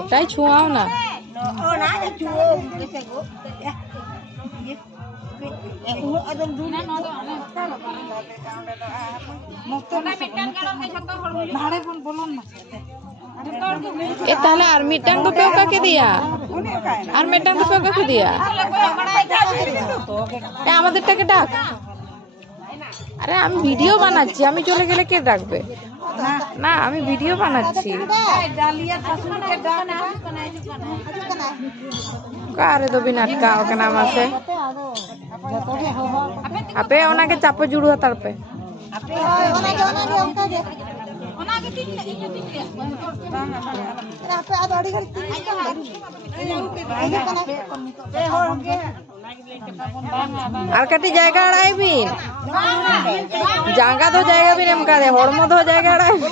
ওটাই ছুঁয়াও না। এ তাহলে আর মিটাং তো পেও কাকে দিয়া, আর মিটাং তো পেও কাকে দিয়া, আমাদেরটাকে ডাক। আরে আমি ভিডিও বানাচ্ছি, আমি চলে গেলে কে ডাকবে? না আমি ভিডিও বানাচ্ছি। আরে তো বিনাট का ओके नाम আছে আপে ওনাকে চাপ জুড়ো তারপে আর কাটি জায়গা আড়াইবি জায়গা তো জায়গা भी नेम का दे हड़मो तो জায়গা আড়াইবি